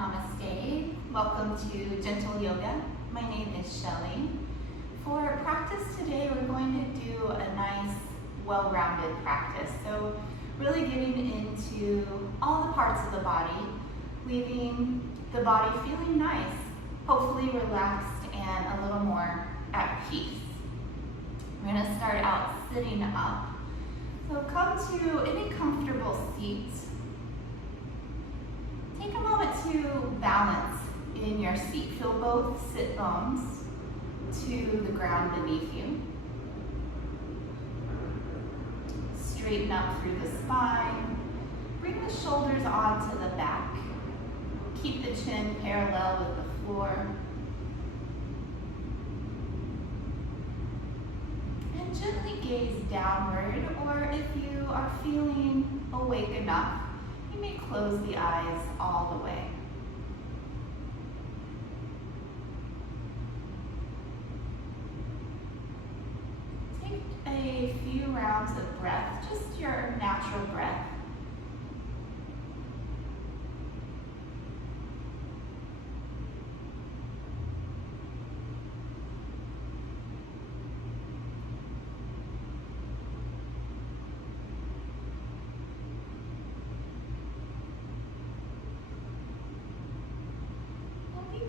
Namaste. Welcome to Gentle Yoga. My name is Shelley. For practice today, we're going to do a nice, well-rounded practice. So really getting into all the parts of the body, leaving the body feeling nice, hopefully relaxed and a little more at peace. We're going to start out sitting up. So come to any comfortable seat. Take a moment to balance in your seat. Feel both sit bones to the ground beneath you. Straighten up through the spine. Bring the shoulders onto the back. Keep the chin parallel with the floor. And gently gaze downward, or if you are feeling awake enough, you may close the eyes all the way. Take a few rounds of breath, just your natural breath.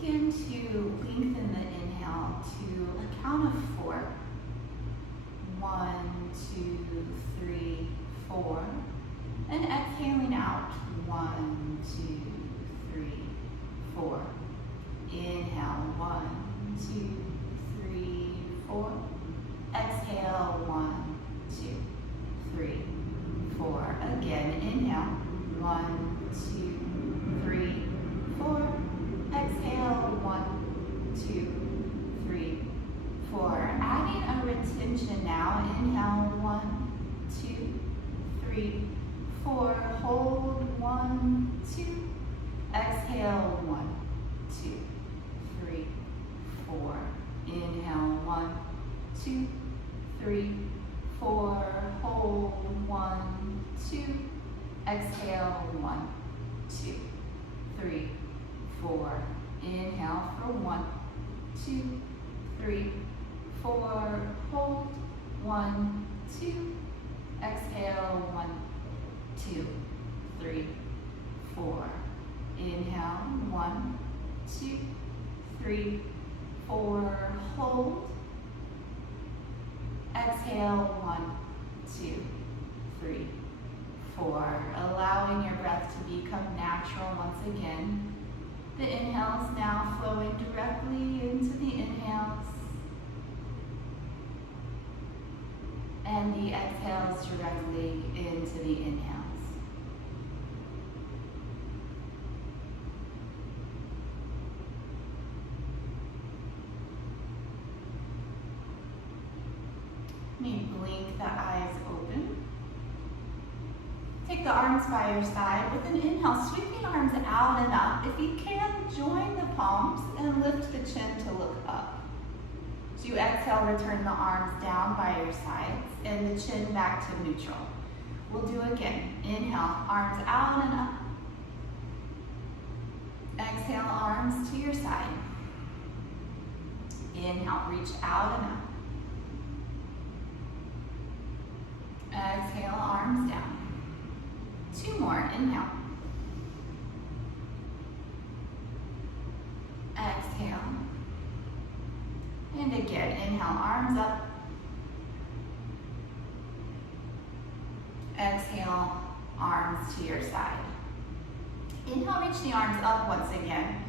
Begin to lengthen the inhale to a count of 4. 1, 2, 3, 4. And exhaling out. 1, 2, 3, 4. Inhale. 1, 2, 3, 4. Exhale. 1, 2, 3, 4. Again, inhale. 1, 2, 3, 4. Exhale, 1, 2, 3, 4. Adding a retention now. Inhale, 1, 2, 3, 4. Hold, 1, 2. Exhale, 1, 2, 3, 4. Inhale, 1, 2, 3, 4. Hold, 1, 2. Exhale, 1, 2, 3, 4. Inhale for 1, 2, 3, 4. Hold. 1, 2. Exhale. 1, 2, 3, 4. Inhale. 1, 2, 3, 4. Hold. Exhale. 1, 2, 3, 4. Allowing your breath to become natural once again. The inhales now flowing directly into the inhales, and the exhales directly into the inhales. You may blink the eyes open. Take the arms by your side. With an inhale, sweep the arms out and up. If you can, join the palms and lift the chin to look up. As you exhale, return the arms down by your sides and the chin back to neutral. We'll do again. Inhale, arms out and up. Exhale, arms to your side. Inhale, reach out and up. Exhale, arms down. 2 more. Inhale. Exhale. And again, inhale, arms up. Exhale, arms to your side. Inhale, reach the arms up once again.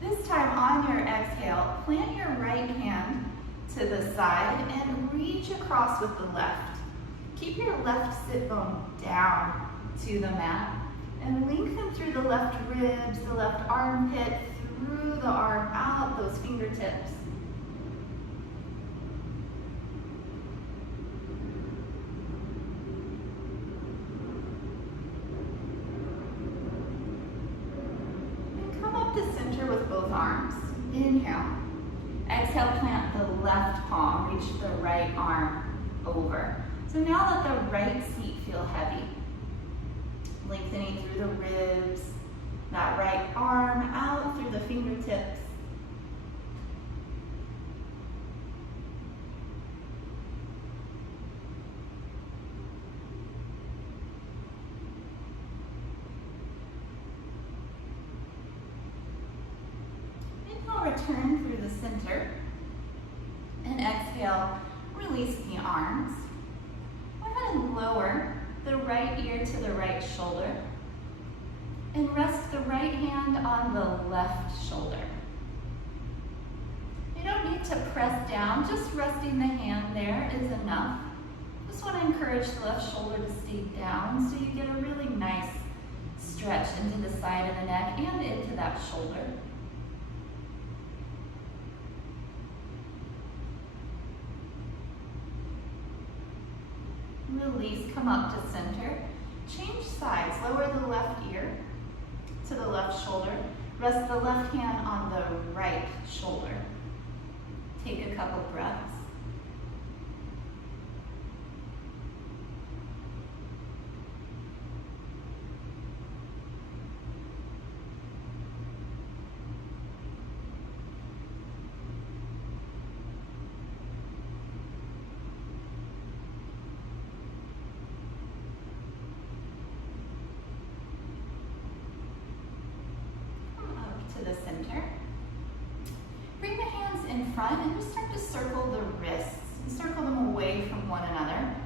This time on your exhale, plant your right hand to the side and reach across with the left. Keep your left sit bone down to the mat and lengthen through the left ribs, the left armpit, through the arm, out those fingertips. And come up to center with both arms. Inhale. Exhale, plant the left palm, reach the right arm over. So now let the right seat feel heavy. Lengthening through the ribs, that right arm out through the fingertips. Return through the center and exhale, release the arms. Go ahead and lower the right ear to the right shoulder and rest the right hand on the left shoulder. You don't need to press down, just resting the hand there is enough. Just want to encourage the left shoulder to stay down so you get a really nice stretch into the side of the neck and into that shoulder. Release, come up to center. Change sides, lower the left ear to the left shoulder. Rest the left hand on the right shoulder. Take a couple breaths. The center. Bring the hands in front and just start to circle the wrists. Circle them away from one another.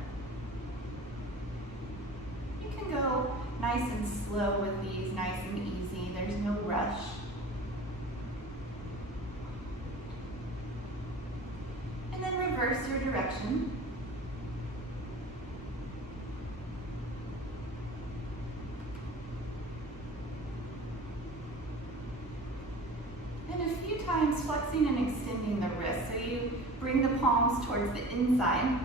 You can go nice and slow with these, nice and easy. There's no rush. And then reverse your direction. Times flexing and extending the wrist. So you bring the palms towards the inside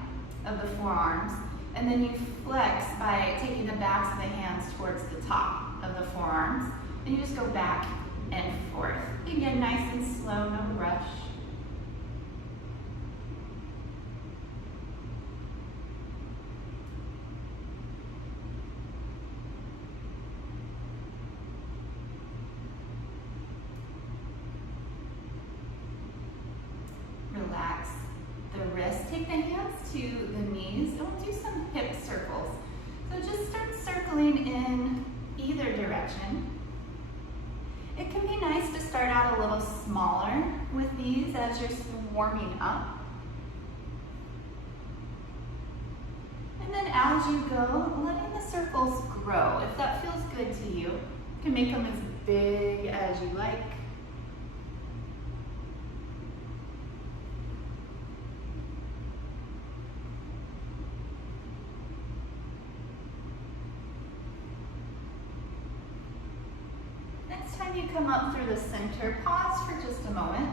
of the forearms, and then you flex by taking the backs of the hands towards the top of the forearms, and you just go back and forth. Again, nice and slow, no rush. Relax the wrist. Take the hands to the knees. We'll do some hip circles. So just start circling in either direction. It can be nice to start out a little smaller with these as you're warming up. And then as you go, letting the circles grow. If that feels good to you, you can make them as big as you like. Next time you come up through the center, pause for just a moment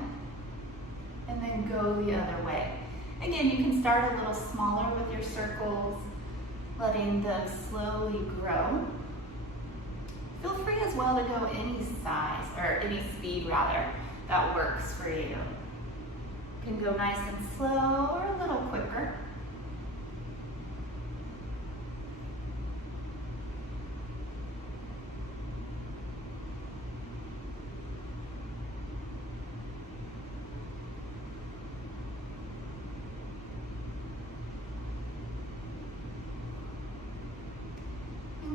and then go the other way. Again, you can start a little smaller with your circles, letting them slowly grow. Feel free as well to go any size, or any speed rather, that works for you. You can go nice and slow or a little quicker.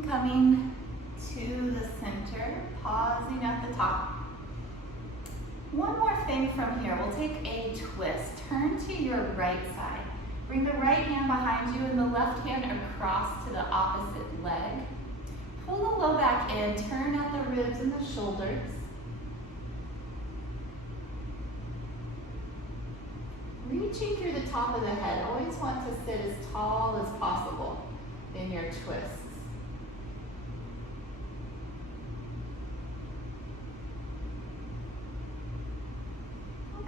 Coming to the center, pausing at the top. One more thing from here, we'll take a twist. Turn to your right side. Bring the right hand behind you and the left hand across to the opposite leg. Pull the low back in, turn at the ribs and the shoulders. Reaching through the top of the head. Always want to sit as tall as possible in your twists.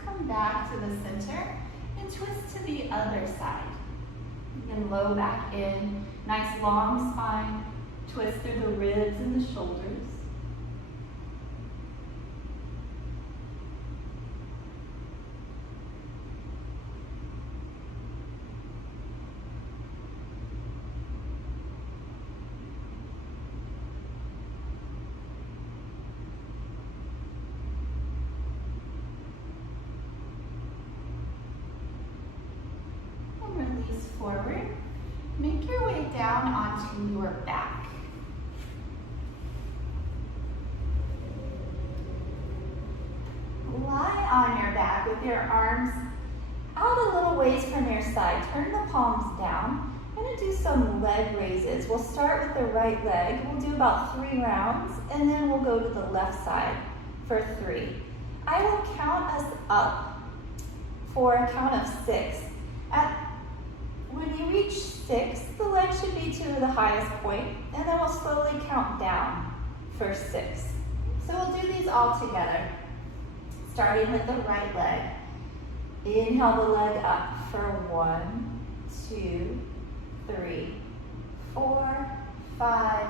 Come back to the center and twist to the other side. And low back in, nice long spine, twist through the ribs and the shoulders. onto your back. Lie on your back with your arms out a little ways from your side. Turn the palms down. I'm going to do some leg raises. We'll start with the right leg. We'll do about 3 rounds, and then we'll go to the left side for 3. I will count us up for a count of 6. When you reach 6, the leg should be to the highest point, and then we'll slowly count down for 6. So we'll do these all together, starting with the right leg. Inhale the leg up for 1, 2, 3, 4, 5,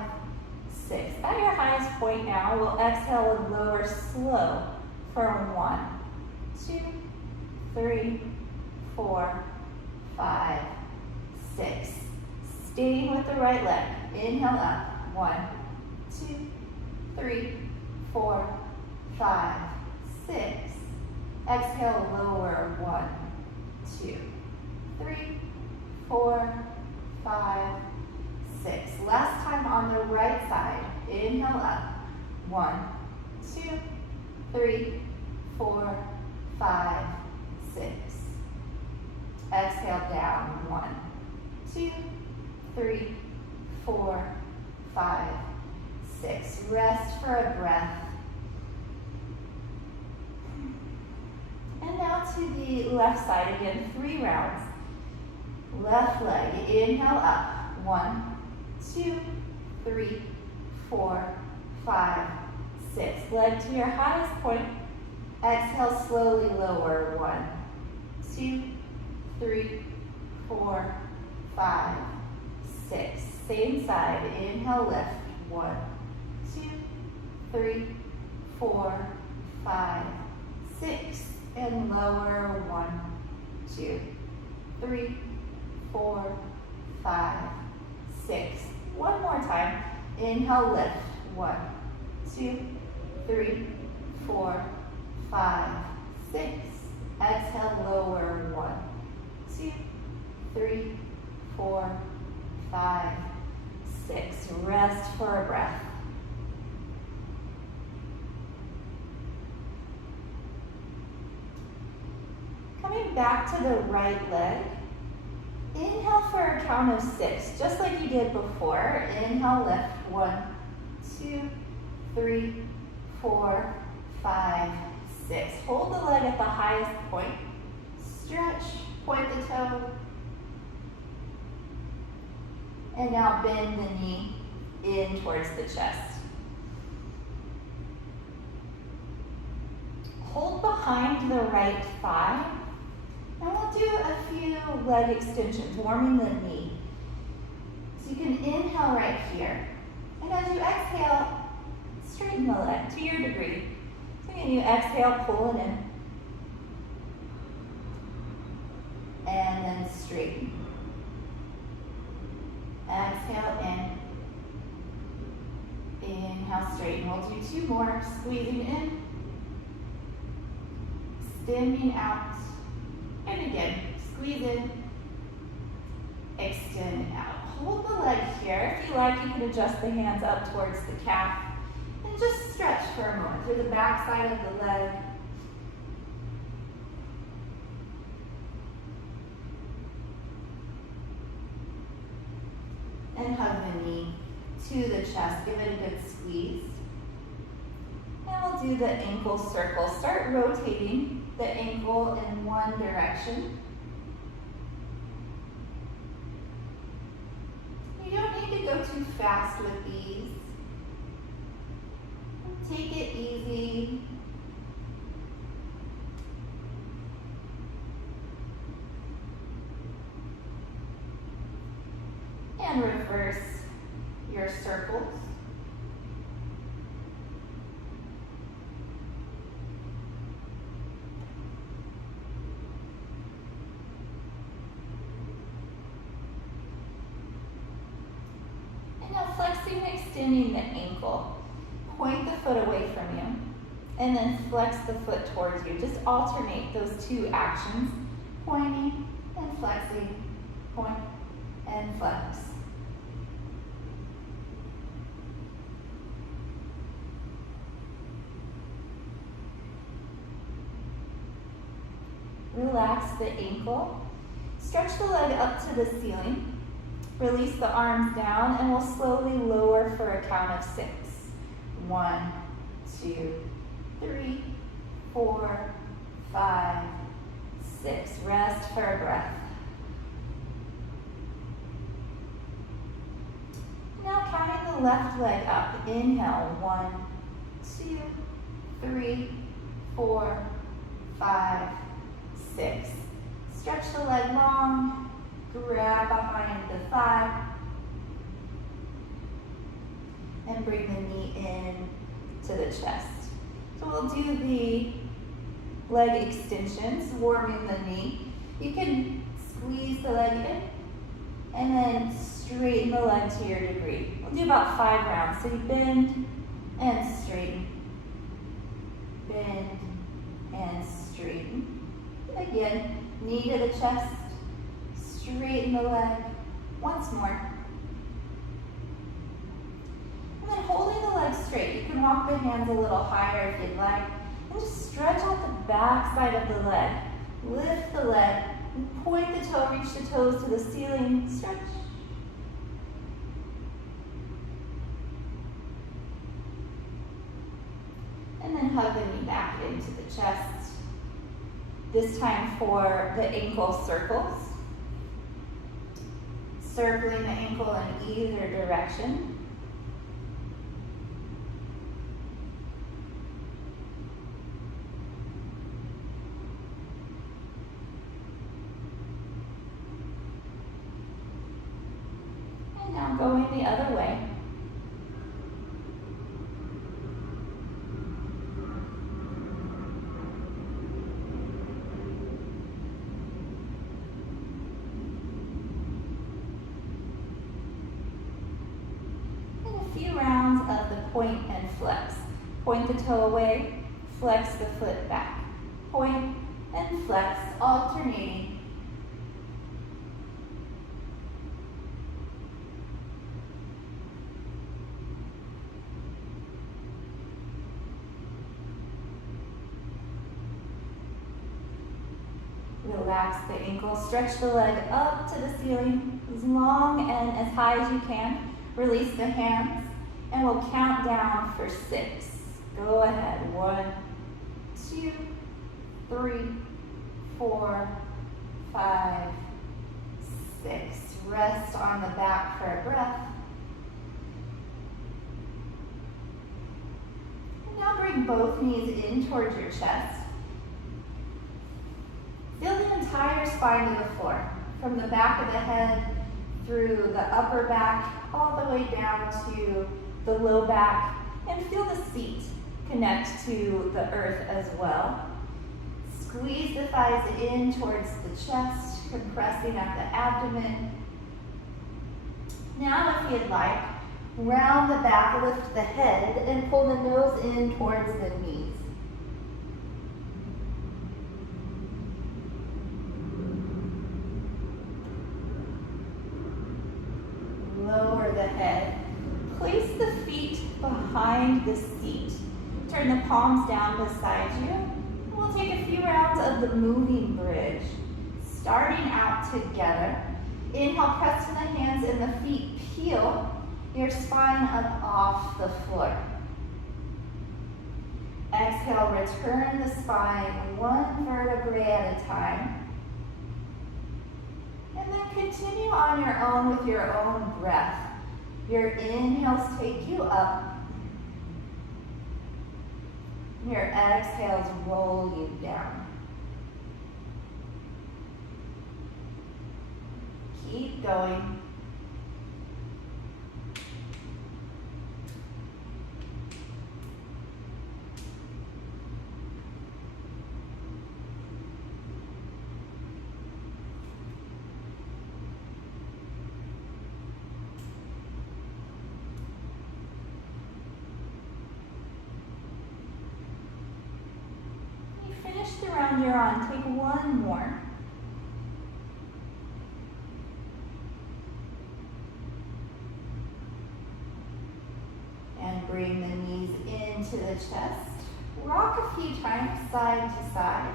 6. At your highest point now, we'll exhale and lower slow for 1, 2, 3, 4, 5, 6. Staying with the right leg. Inhale up. 1, 2, 3, 4, 5, 6. Exhale, lower. 1, 2, 3, 4, 5, 6. Last time on the right side. Inhale up. 1, 2, 3, 4, 5, 6. Exhale down. 1, 2, 3, 4, 5, 6. Rest for a breath. And now to the left side again, 3 rounds. Left leg, inhale up. 1, 2, 3, 4, 5, 6. Leg to your highest point. Exhale, slowly lower. 1, 2, 3, 4, 5, 6. Same side. Inhale, lift. 1, 2, 3, 4, 5, 6. And lower. 1, 2, 3, 4, 5, 6. One more time. Inhale, lift. 1, 2, 3, 4, 5, 6. Exhale, lower. 1, 2, 3, 4, 5, 6. Rest for a breath. Coming back to the right leg. Inhale for a count of 6, just like you did before. Inhale, lift. 1, 2, 3, 4, 5, 6. Hold the leg at the highest point. Stretch, point the toe. And now bend the knee in towards the chest. Hold behind the right thigh. And we'll do a few leg extensions, warming the knee. So you can inhale right here. And as you exhale, straighten the leg to your degree. So when you exhale, pull it in. And then straighten. Exhale in. Inhale, straighten. We'll do 2 more. Squeezing in. Extending out. And again, squeeze in, extend out. Hold the leg here. If you like, you can adjust the hands up towards the calf and just stretch for a moment through the back side of the leg. And hug the knee to the chest. Give it a good squeeze. And we'll do the ankle circle. Start rotating the ankle in one direction. You don't need to go too fast with these. Take it easy. And reverse your circles. Flexing and extending the ankle. Point the foot away from you. And then flex the foot towards you. Just alternate those 2 actions. Pointing and flexing. Point and flex. Relax the ankle. Stretch the leg up to the ceiling. Release the arms down and we'll slowly lower for a count of 6. 1, 2, 3, 4, 5, 6. Rest for a breath. Now counting the left leg up. Inhale, 1, 2, 3, 4, 5, 6. Stretch the leg long. Grab behind the thigh and bring the knee in to the chest. So we'll do the leg extensions, warming the knee. You can squeeze the leg in and then straighten the leg to your degree. We'll do about 5 rounds. So you bend and straighten, bend and straighten. Again, knee to the chest. Straighten the leg once more. And then holding the leg straight, you can walk the hands a little higher if you'd like. And just stretch out the back side of the leg. Lift the leg and point the toe, reach the toes to the ceiling. Stretch. And then hug the knee back into the chest. This time for the ankle circles. Circling the ankle in either direction. And now going the other way. Of the point and flex. Point the toe away, flex the foot back. Point and flex, alternating. Relax the ankle, stretch the leg up to the ceiling as long and as high as you can. Release the hands. And we'll count down for 6. Go ahead. 1, 2, 3, 4, 5, 6. Rest on the back for a breath. And now bring both knees in towards your chest. Feel the entire spine to the floor. From the back of the head through the upper back, all the way down to the low back, and feel the seat connect to the earth as well. Squeeze the thighs in towards the chest, compressing at the abdomen. Now, if you'd like, round the back, lift the head, and pull the nose in towards the knees. Lower the head. Place the feet behind the seat. Turn the palms down beside you. We'll take a few rounds of the moving bridge. Starting out together. Inhale, press to the hands and the feet. Peel your spine up off the floor. Exhale, return the spine one vertebrae at a time. And then continue on your own with your own breath. Your inhales take you up. Your exhales roll you down. Keep going. The round you're on, take one more. And bring the knees into the chest. Rock a few times side to side.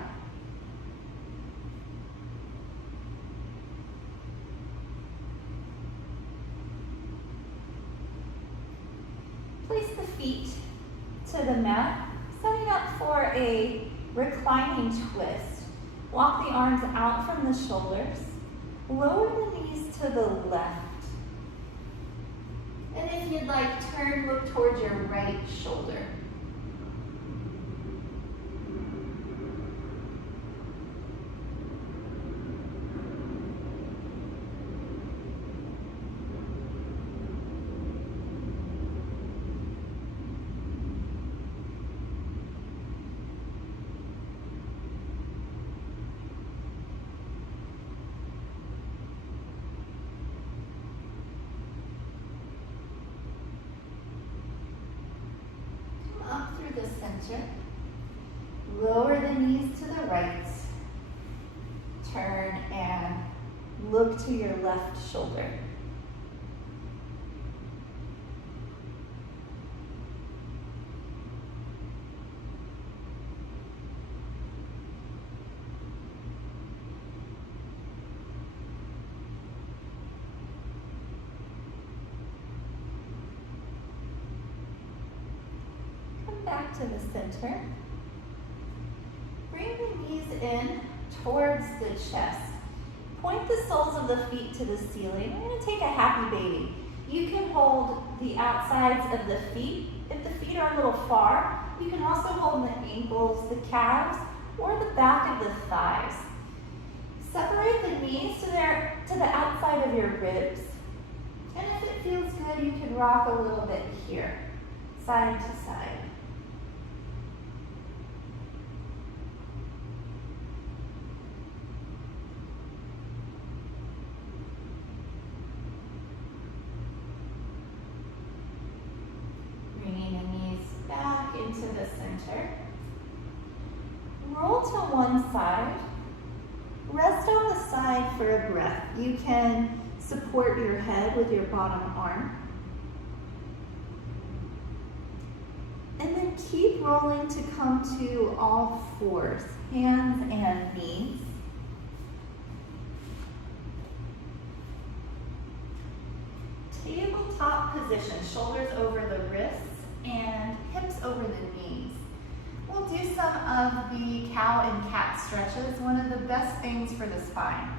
the mat, setting up for a reclining twist. Walk the arms out from the shoulders. Lower the knees to the left. And if you'd like, turn, look towards your right shoulder. Up through the center. Lower the knees to the right. Turn and look to your left shoulder. Back to the center. Bring the knees in towards the chest. Point the soles of the feet to the ceiling. We're going to take a happy baby. You can hold the outsides of the feet. If the feet are a little far, you can also hold the ankles, the calves, or the back of the thighs. Separate the knees to the outside of your ribs. And if it feels good, you can rock a little bit here, side to side. Into the center. Roll to one side. Rest on the side for a breath. You can support your head with your bottom arm. And then keep rolling to come to all fours, hands and knees. Tabletop position, shoulders over the wrists and hips over the knees. We'll do some of the cow and cat stretches, one of the best things for the spine.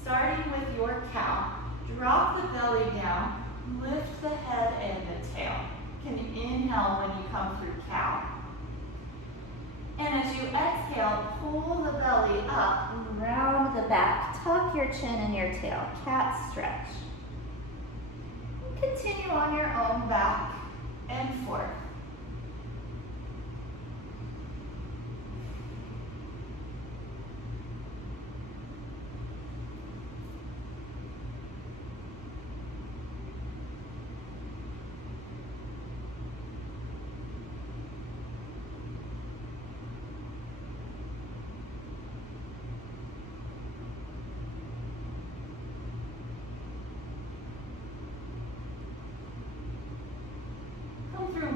Starting with your cow, drop the belly down, lift the head and the tail. You can inhale when you come through cow. And as you exhale, pull the belly up, round the back, tuck your chin and your tail, cat stretch. Continue on your own back and forth.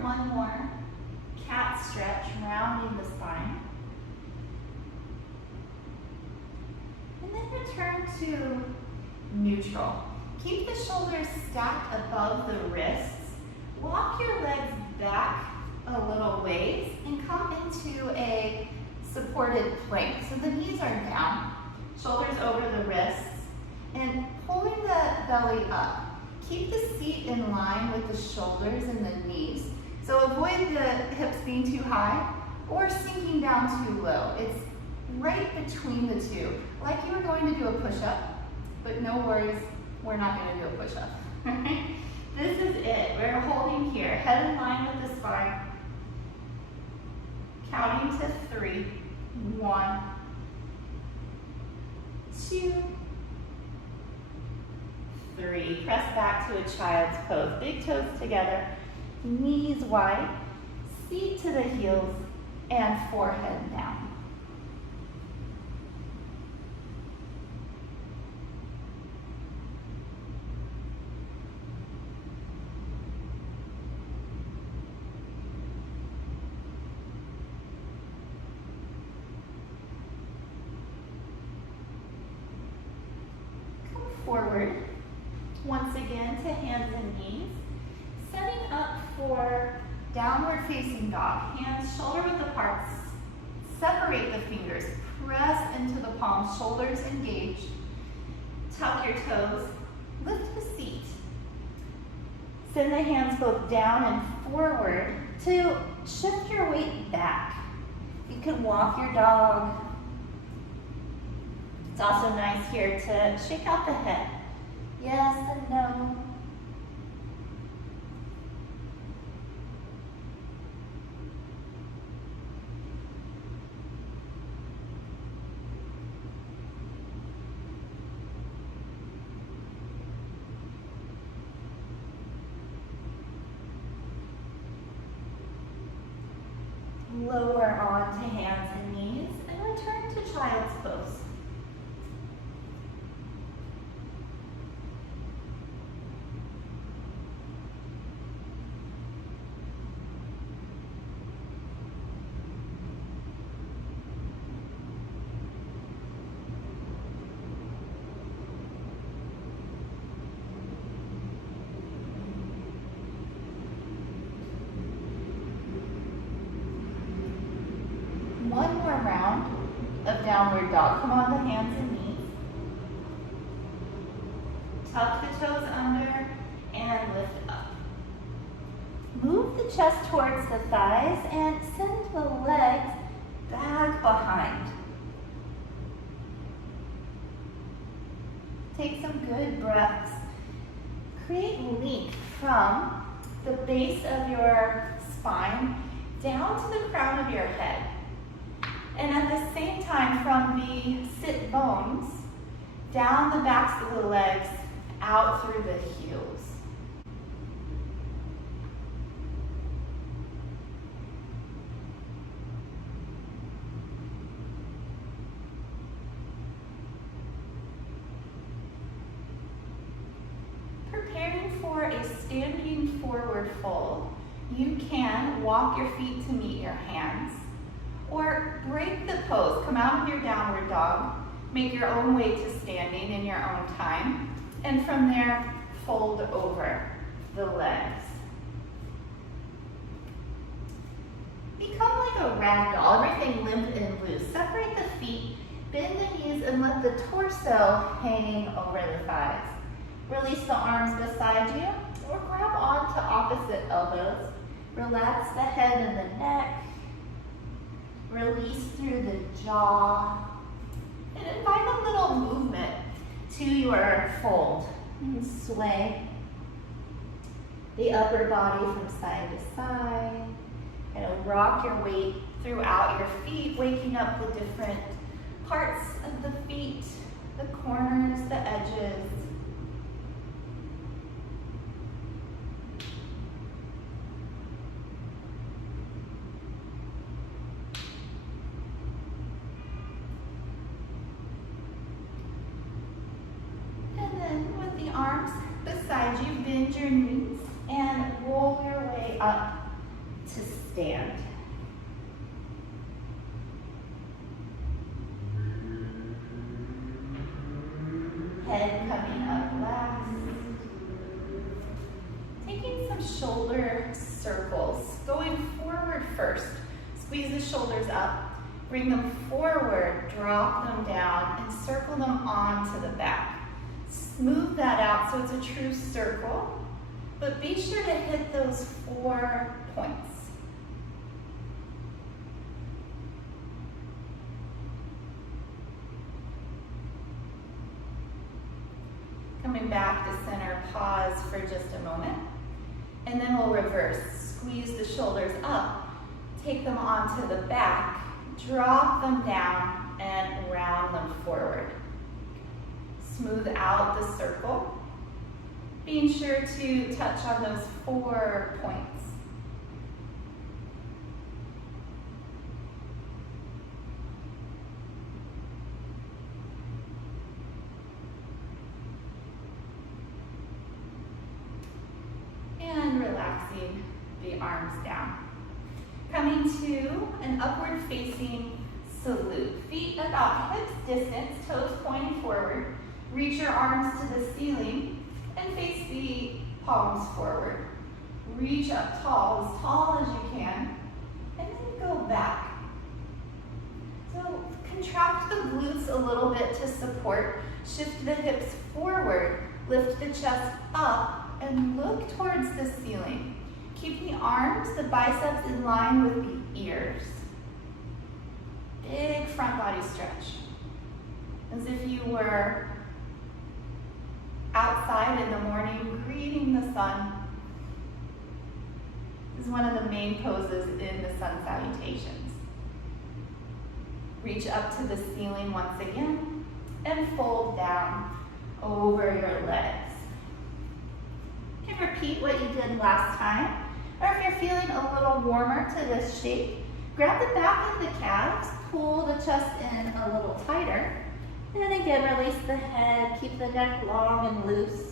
One more cat stretch, rounding the spine. And then return to neutral. Keep the shoulders stacked above the wrists. Walk your legs back a little ways and come into a supported plank. So the knees are down, shoulders over the wrists, and pulling the belly up. Keep the seat in line with the shoulders and the knees. So avoid the hips being too high or sinking down too low. It's right between the two, like you were going to do a push-up, but no worries, we're not going to do a push-up. This is it. We're holding here, head in line with the spine, counting to 3. 1, 2, 3. Press back to a child's pose. Big toes together. Knees wide, feet to the heels, and forehead down. Come forward, once again to hands and knees. Setting up for Downward facing dog. Hands shoulder width apart. Separate the fingers. Press into the palms. Shoulders engaged. Tuck your toes. Lift the seat. Send the hands both down and forward to shift your weight back. You can walk your dog. It's also nice here to shake out the head. Yes and no. Lower onto hands and knees and return to child's pose. One more round of downward dog. Come on the hands and knees. Tuck the toes under and lift up. Move the chest towards the thighs and send the legs back behind. Take some good breaths. Create length from the base of your spine down to the crown of your head. And at the same time, from the sit bones, down the backs of the legs, out through the heels. Preparing for a standing forward fold, you can walk your feet to meet your hands. Or break the pose, come out of your downward dog, make your own way to standing in your own time, and from there, fold over the legs. Become like a rag doll, everything limp and loose. Separate the feet, bend the knees, and let the torso hang over the thighs. Release the arms beside you, or grab onto opposite elbows. Relax the head and the neck. Release through the jaw. And invite a little movement to your fold. And sway the upper body from side to side. And rock your weight throughout your feet, waking up the different parts of the feet, the corners, the edges. Arms beside you, bend your knees and roll your way up to stand. Head coming up last. Taking some shoulder circles, going forward first. Squeeze the shoulders up, bring them forward, drop them down, and circle them onto the back. Smooth that out so it's a true circle, but be sure to hit those 4 points. Coming back to center, pause for just a moment, and then we'll reverse. Squeeze the shoulders up, take them onto the back, drop them down, and round them forward. Smooth out the circle, being sure to touch on those 4 points. And relaxing the arms down. Coming to an upward facing salute. Feet about hips distance, toes pointing forward. Reach your arms to the ceiling and face the palms forward. Reach up tall as you can, and then go back. So contract the glutes a little bit to support. Shift the hips forward, lift the chest up, and look towards the ceiling. Keep the arms, the biceps in line with the ears. Big front body stretch. As if you were outside in the morning, greeting the sun. This is one of the main poses in the sun salutations. Reach up to the ceiling once again and fold down over your legs. You can repeat what you did last time, or if you're feeling a little warmer to this shape, grab the back of the calves, pull the chest in a little tighter, and then again release the head, keep the neck long and loose.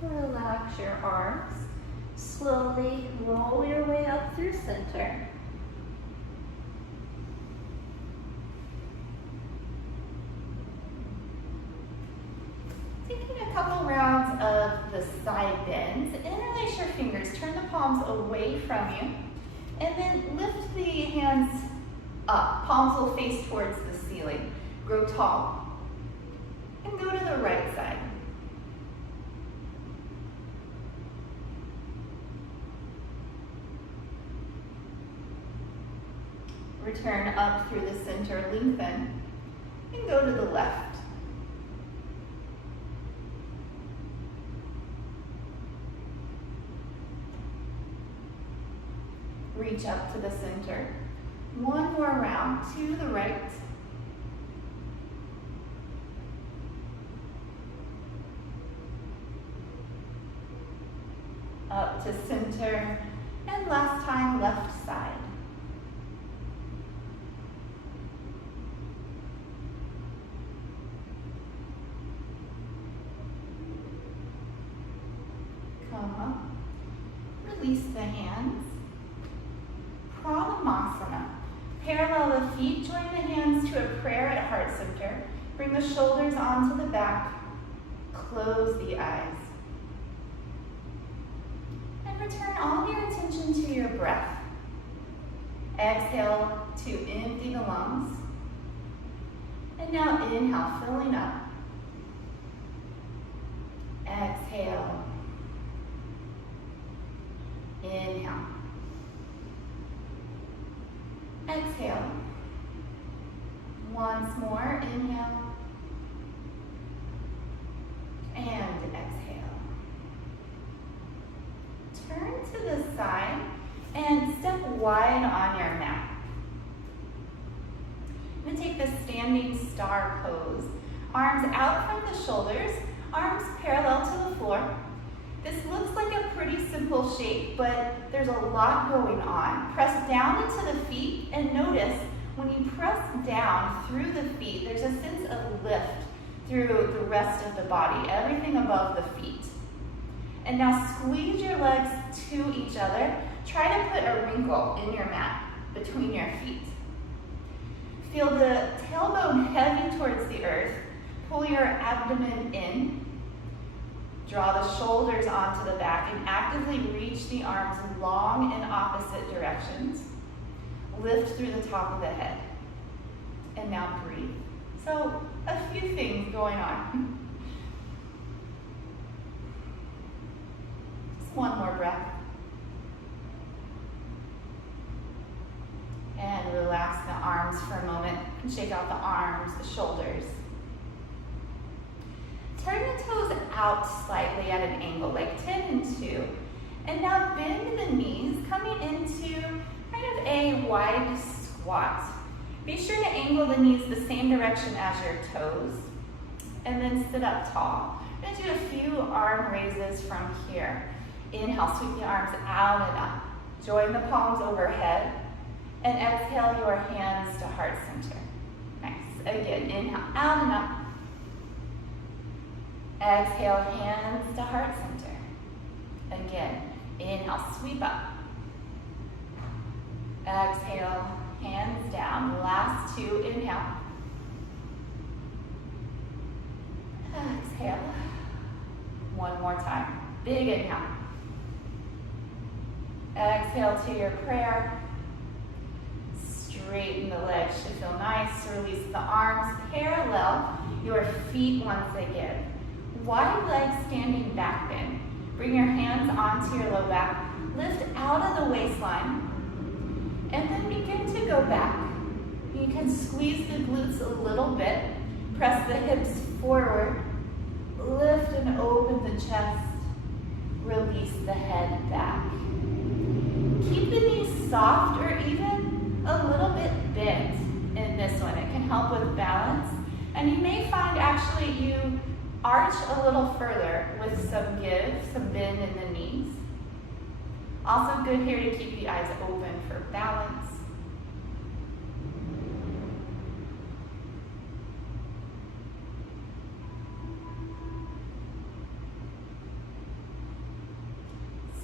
Relax your arms. Slowly roll your way up through center. Taking a couple rounds of the side bends, interlace your fingers, turn the palms away from you, and then lift the hands up. Palms will face towards the ceiling. Grow tall. And go to the right side. Return up through the center, lengthen, and go to the left. Reach up to the center. One more round to the right. Up to center, and last time left side. Come up, release the hands. Pranayama. Parallel the feet, join the hands to a prayer at heart center. Bring the shoulders onto the back. Close the eyes. And return all your attention to your breath. Exhale to empty the lungs. And now inhale, filling up. Exhale. Inhale. Exhale. Once more, inhale. And exhale. Turn to the side and step wide on your mat. I'm going to take the standing star pose. Arms out from the shoulders, arms parallel to the floor. This looks like a pretty simple shape, but there's a lot going on. Press down into the feet and notice when you press down through the feet, there's a sense of lift through the rest of the body, everything above the feet. And now squeeze your legs to each other. Try to put a wrinkle in your mat between your feet. Feel the tailbone heavy towards the earth. Pull your abdomen in. Draw the shoulders onto the back and actively reach the arms long in opposite directions. Lift through the top of the head. And now breathe. So, a few things going on. Just one more breath. And relax the arms for a moment. And shake out the arms, the shoulders. Turn the toes out slightly at an angle, like 10 and 2. And now bend the knees, coming into kind of a wide squat. Be sure to angle the knees the same direction as your toes. And then sit up tall. I'm going to do a few arm raises from here. Inhale, sweep the arms out and up. Join the palms overhead. And exhale your hands to heart center. Nice. Again, inhale, out and up. Exhale, hands to heart center. Again, inhale, sweep up. Exhale, hands down. Last two, inhale. Exhale. One more time. Big inhale. Exhale to your prayer. Straighten the legs should feel nice. Release the arms. Parallel your feet once again. Wide legs standing back bend. Bring your hands onto your low back. Lift out of the waistline. And then begin to go back. You can squeeze the glutes a little bit. Press the hips forward. Lift and open the chest. Release the head back. Keep the knees soft or even a little bit bent in this one. It can help with balance. And you may find actually you arch a little further with some give, some bend in the knees. Also good here to keep the eyes open for balance.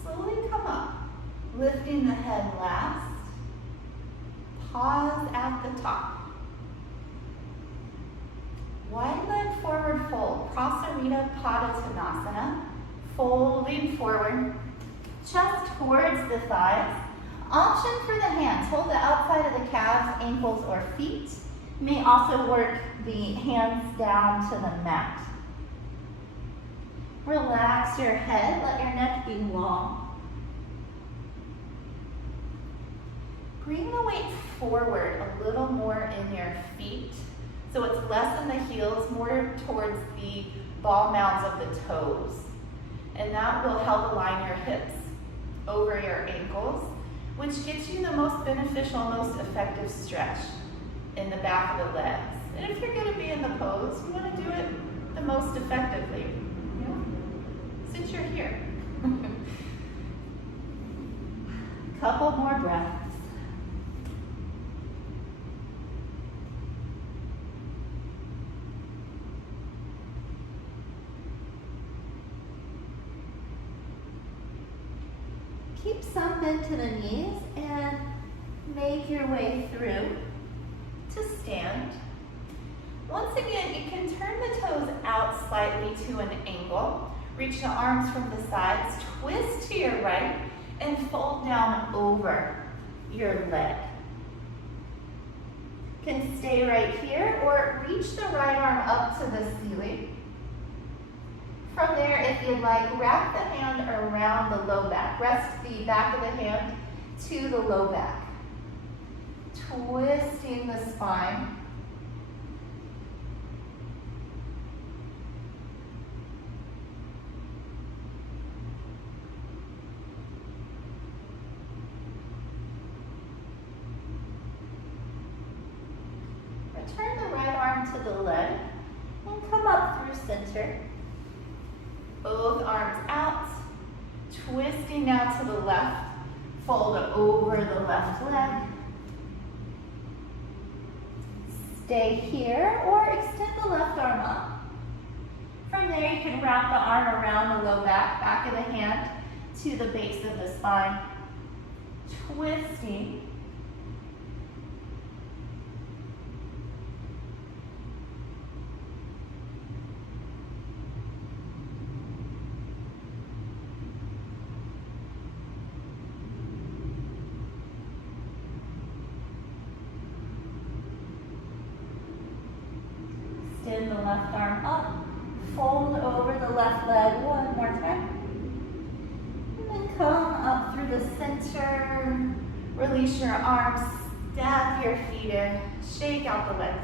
Slowly come up, lifting the head last. Pause at the top. Wide leg forward fold, Prasarita Pada Tanasana. Folding forward, chest towards the thighs. Option for the hands, hold the outside of the calves, ankles, or feet. You may also work the hands down to the mat. Relax your head, let your neck be long. Bring the weight forward a little more in your feet. So it's less in the heels, more towards the ball mounds of the toes. And that will help align your hips over your ankles, which gets you the most beneficial, most effective stretch in the back of the legs. And if you're gonna be in the pose, you wanna do it the most effectively, since you're here. Couple more breaths. Keep some bend to the knees and make your way through to stand. Once again, you can turn the toes out slightly to an angle. Reach the arms from the sides, twist to your right, and fold down over your leg. You can stay right here or reach the right arm up to the ceiling. From there, if you'd like, wrap the hand around the low back. Rest the back of the hand to the low back. Twisting the spine. Return the right arm to the leg and come up through center. Both arms out, twisting now to the left, fold over the left leg. Stay here or extend the left arm up. From there, you can wrap the arm around the low back, back of the hand to the base of the spine, twisting. Extend the left arm up, fold over the left leg one more time. And then come up through the center, release your arms, step your feet in, shake out the legs.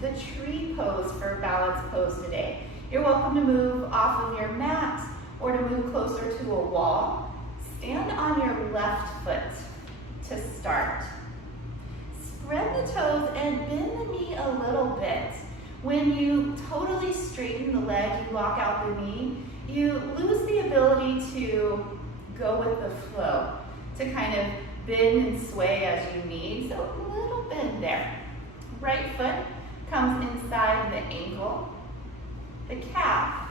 The tree pose for balance pose today. You're welcome to move off of your mat or to move closer to a wall. Stand on your left foot to start. Spread the toes and bend the knee a little bit. When you totally straighten the leg, you lock out the knee, you lose the ability to go with the flow to kind of bend and sway as you need. So a little bend there. Right foot comes inside the ankle, the calf,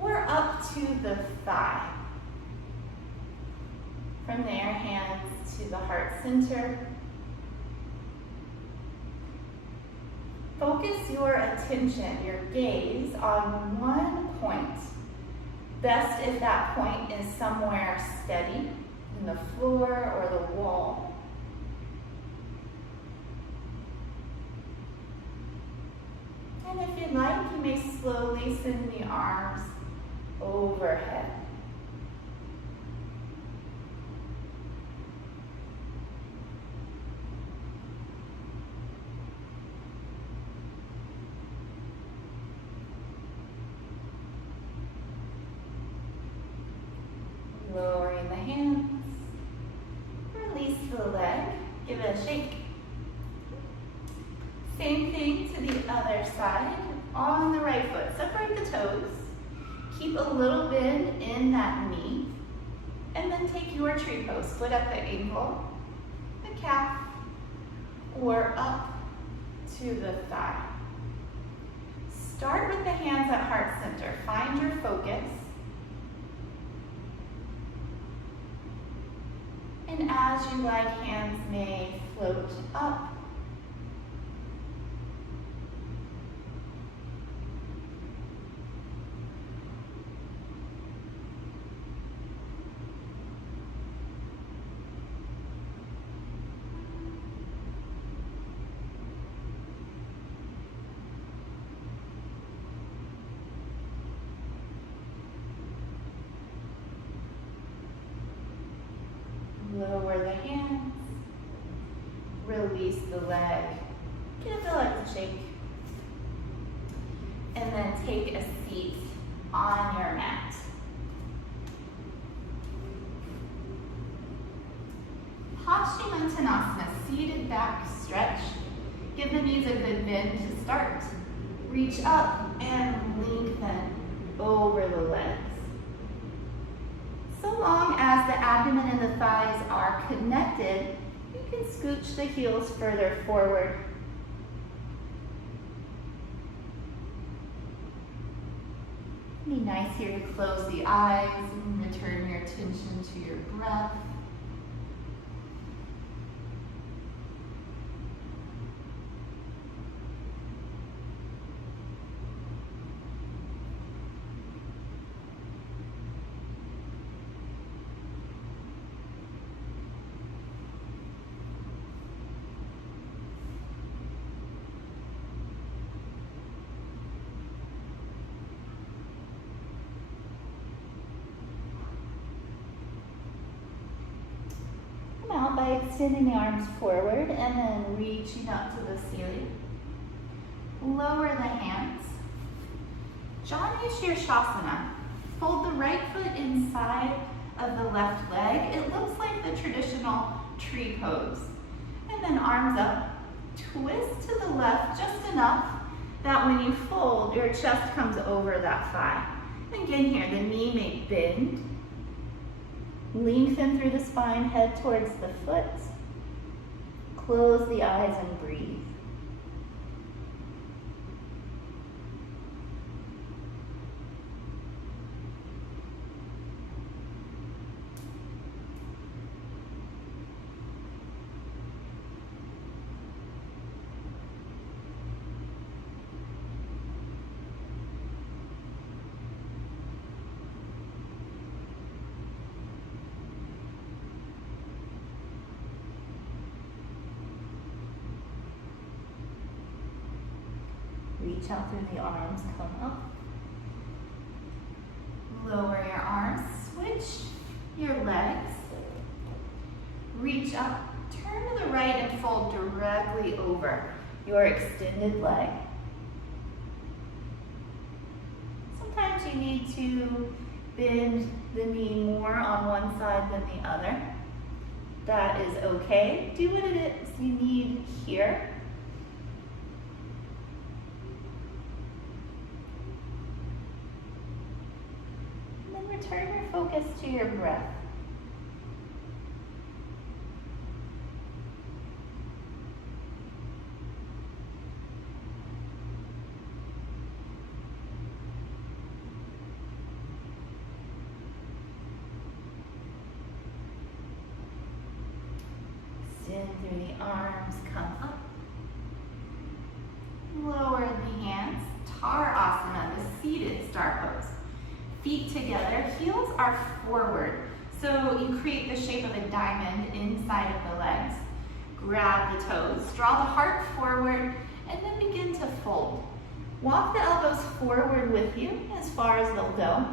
or up to the thigh. From there, hands to the heart center. Focus your attention, your gaze, on one point. Best if that point is somewhere steady, in the floor or the wall. And if you'd like, you may slowly send the arms overhead. Lowering the hands, release the leg, give it a shake. Same thing to the other side, on the right foot. Separate the toes, keep a little bend in that knee, and then take your tree pose. Split up the ankle, the calf, or up to the thigh. Start with the hands at heart center. Find your focus. And as you like, hands may float up. Lower the hands, release the leg, give the legs a shake, and then take a seat on your mat. Tanasana, seated back stretch. Give the knees a good bend to start. Reach up and lengthen over the legs. So long as the abdomen and the thighs are connected, you can scooch the heels further forward. Be nice here to close the eyes and return your attention to your breath. Out by extending the arms forward and then reaching up to the ceiling. Lower the hands. Jani Shavasana. Fold the right foot inside of the left leg. It looks like the traditional tree pose. And then arms up. Twist to the left just enough that when you fold, your chest comes over that thigh. And again here, the knee may bend. Lengthen through the spine, head towards the foot. Close the eyes and breathe. Reach out through the arms, come up. Lower your arms, switch your legs. Reach up, turn to the right and fold directly over your extended leg. Sometimes you need to bend the knee more on one side than the other. That is okay. Do what it is you need here. Return your focus to your breath. the arms come up. Lower the hands. Tanasana, the seated star pose. Feet together, heels are forward. So you create the shape of a diamond inside of the legs. Grab the toes, draw the heart forward, and then begin to fold. Walk the elbows forward with you as far as they'll go.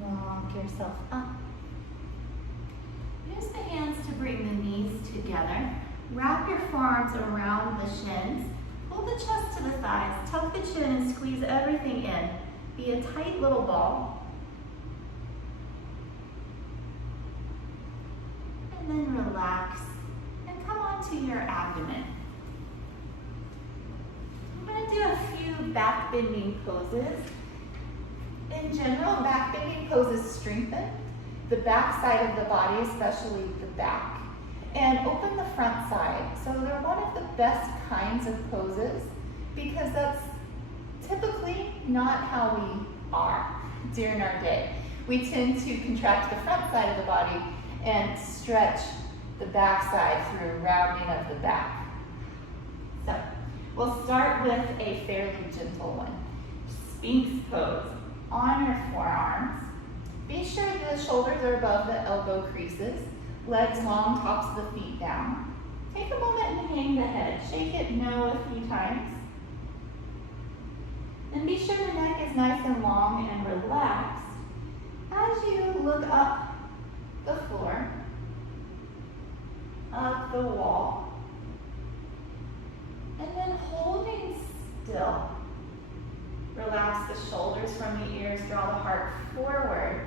Walk yourself up. Use the hands to bring the knees together. Wrap your forearms around the shins. Pull the chest to the thighs. Tuck the chin and squeeze everything in. Be a tight little ball. And then relax and come onto your abdomen. I'm going to do a few back bending poses. In general, back bending poses strengthen the back side of the body, especially the back, and open the front side. So they're one of the best kinds of poses because that's typically not how we are during our day. We tend to contract the front side of the body and stretch the back side through rounding of the back. So we'll start with a fairly gentle one. Sphinx Pose. On your forearms. Be sure the shoulders are above the elbow creases. Legs long, tops of the feet down. Take a moment and hang the head. Shake it no a few times. And be sure the neck is nice and long and relaxed as you look up the floor, up the wall, and then holding still. Relax the shoulders from the ears, draw the heart forward.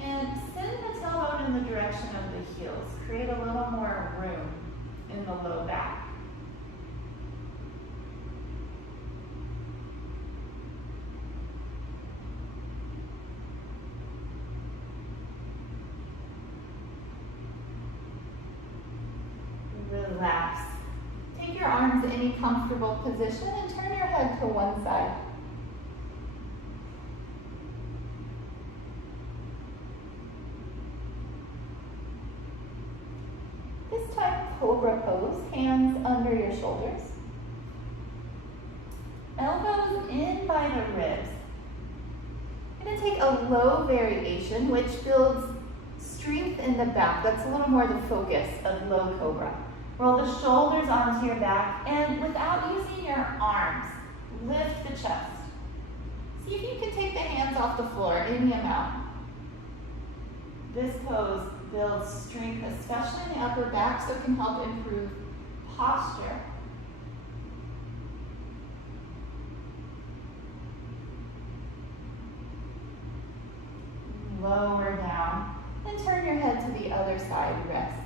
And send the tailbone in the direction of the heels. Create a little more room in the low back. Relax. Take your arms to any comfortable position and turn your head to one side. This time, Cobra Pose, hands under your shoulders. Elbows in by the ribs. I'm going to take a low variation, which builds strength in the back. That's a little more the focus of low Cobra. Roll the shoulders onto your back, and without using your arms, lift the chest. See if you can take the hands off the floor, any amount. This pose builds strength, especially in the upper back, so it can help improve posture. Lower down, and turn your head to the other side, rest.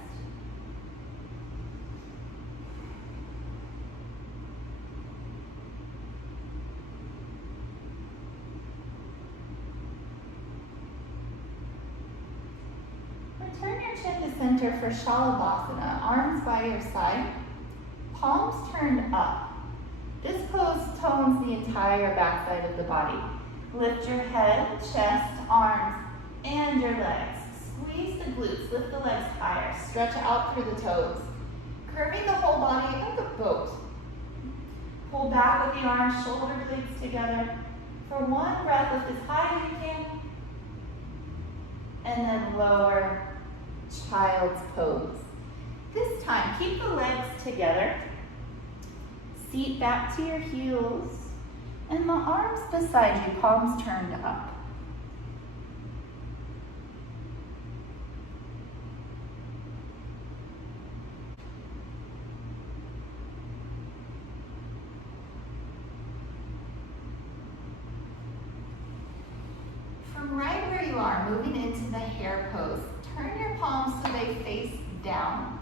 Turn your chin to center for Shavasana, arms by your side, palms turned up. This pose tones the entire back side of the body. Lift your head, chest, arms, and your legs. Squeeze the glutes, lift the legs higher, stretch out through the toes. Curving the whole body like a boat. Pull back with the arms, shoulder blades together. For one breath, lift as high as you can, and then lower. Child's pose. This time, keep the legs together. Seat back to your heels. And the arms beside you, palms turned up. you are, moving into the hare pose. Turn your palms so they face down.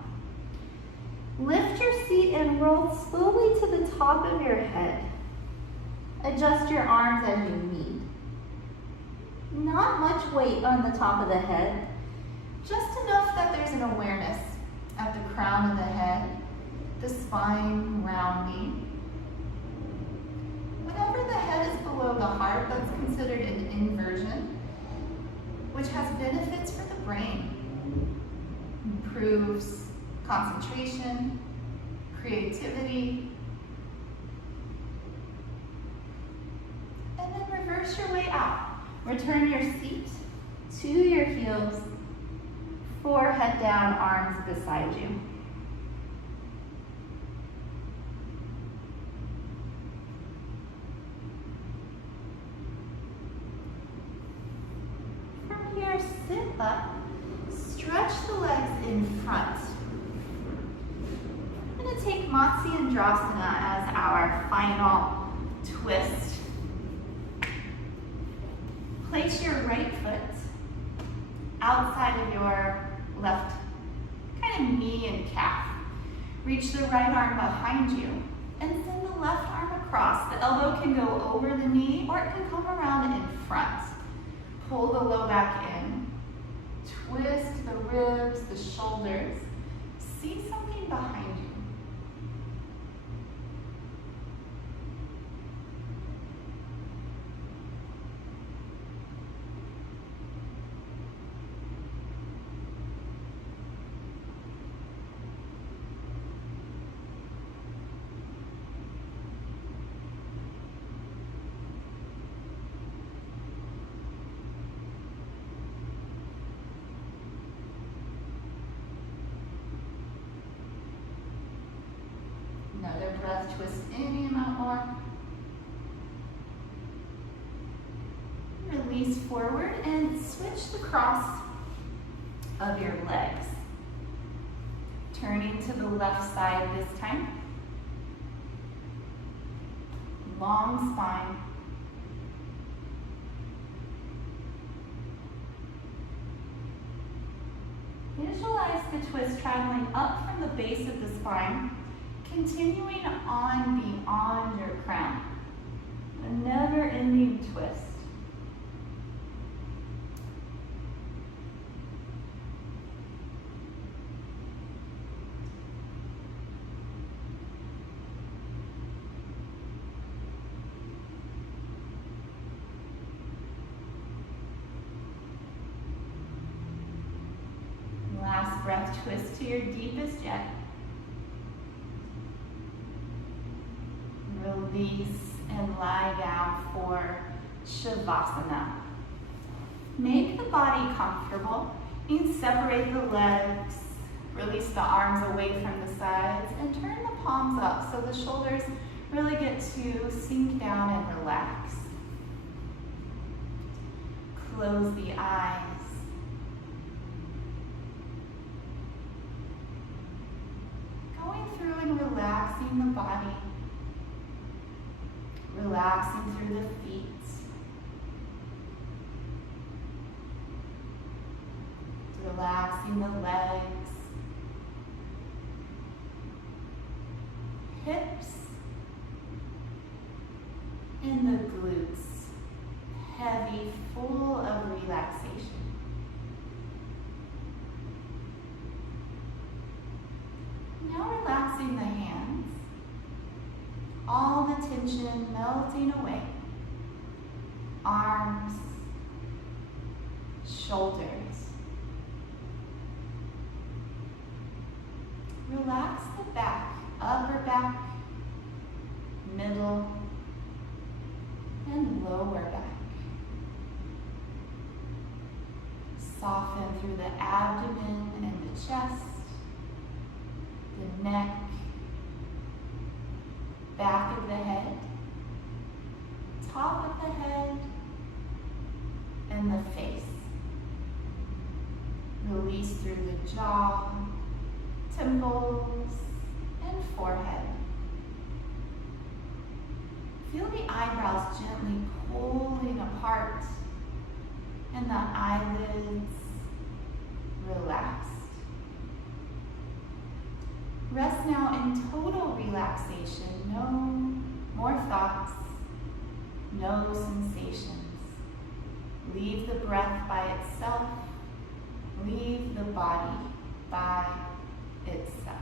Lift your seat and roll slowly to the top of your head. Adjust your arms as you need. Not much weight on the top of the head, just enough that there's an awareness at the crown of the head, the spine rounding. Whenever the head is below the heart, that's considered an inversion, which has benefits for the brain. Improves concentration, creativity, and then reverse your way out. Return your seat to your heels, forehead down, arms beside you. From here, sit up, stretch the legs in front. I'm going to take Matsyendrasana as our final twist. Place your right foot outside of your left kind of knee and calf. Reach the right arm behind you and send the left arm across. The elbow can go over the knee or it can come around in front. Pull the low back in. Twist the ribs, the shoulders. See something behind you. Another breath, twist any amount more. Release forward and switch the cross of your legs. Turning to the left side this time. Long spine. Visualize the twist traveling up from the base of the spine, continuing on beyond your crown. A never-ending twist. Last breath, twist to your deepest yet. Release and lie down for Shavasana. Make the body comfortable. You can separate the legs, release the arms away from the sides, and turn the palms up so the shoulders really get to sink down and relax. Close the eyes. Going through and relaxing the body. Relaxing through the feet. Relaxing the legs. Hips. And the glutes. Heavy, full of relaxation. Now relaxing the hands. All the tension melting away. Arms, shoulders. Relax the back, upper back, middle, and lower back. Soften through the abdomen and the chest, the neck, back of the head, top of the head, and the face. Release through the jaw, temples, and forehead. Feel the eyebrows gently pulling apart and the eyelids relaxed. Rest now in total relaxation. No more thoughts, no sensations. Leave the breath by itself. Leave the body by itself.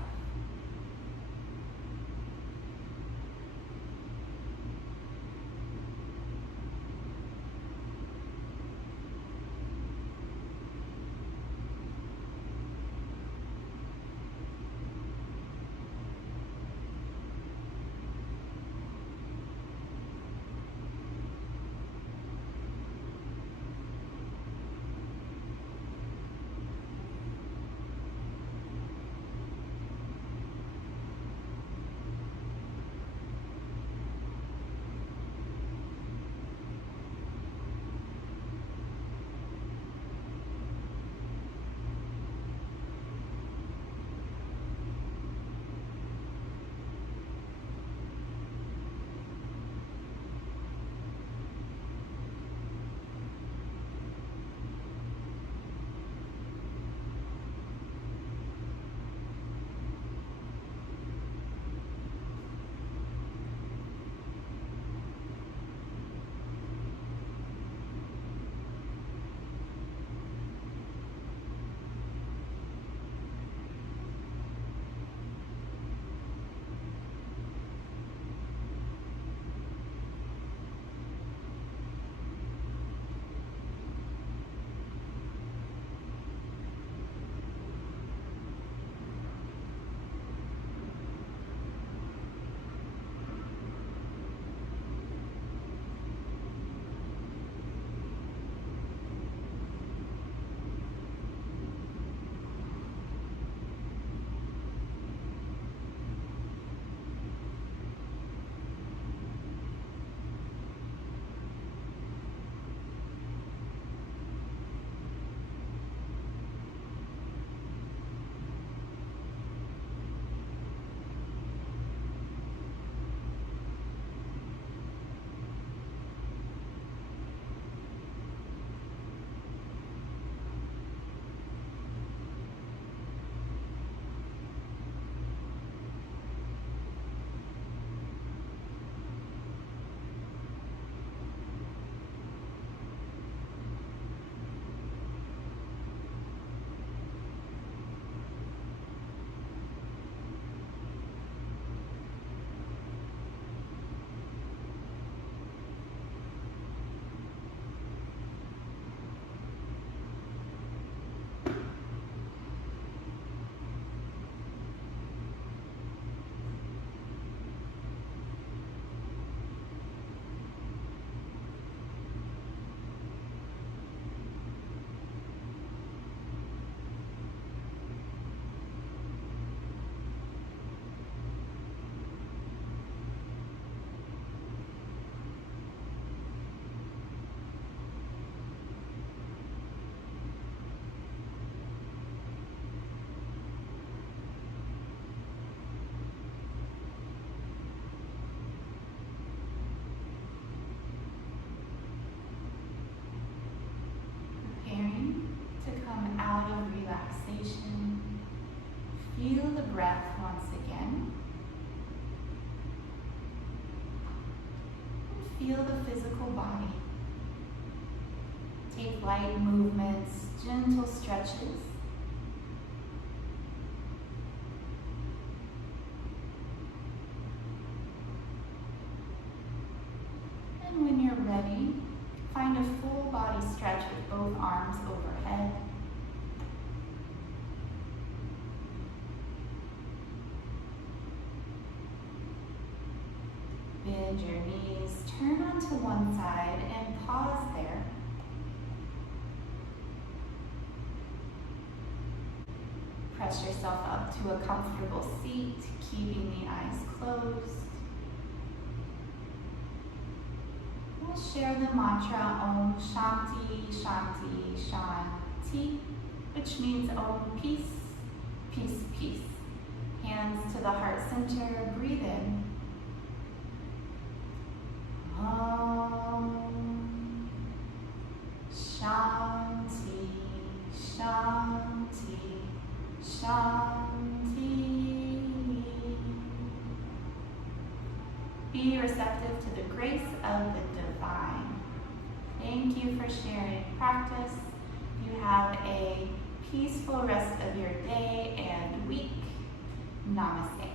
Feel the breath once again. Feel the physical body. Take light movements, gentle stretches. And when you're ready, find a full body stretch with both arms overhead. Bend your knees, turn onto one side, and pause there. Press yourself up to a comfortable seat, keeping the eyes closed. We'll share the mantra Om Shanti Shanti Shanti, which means Om peace, peace, peace. Hands to the heart center, breathe in. Om Shanti, Shanti, Shanti. Be receptive to the grace of the divine. Thank you for sharing practice. You have a peaceful rest of your day and week. Namaste.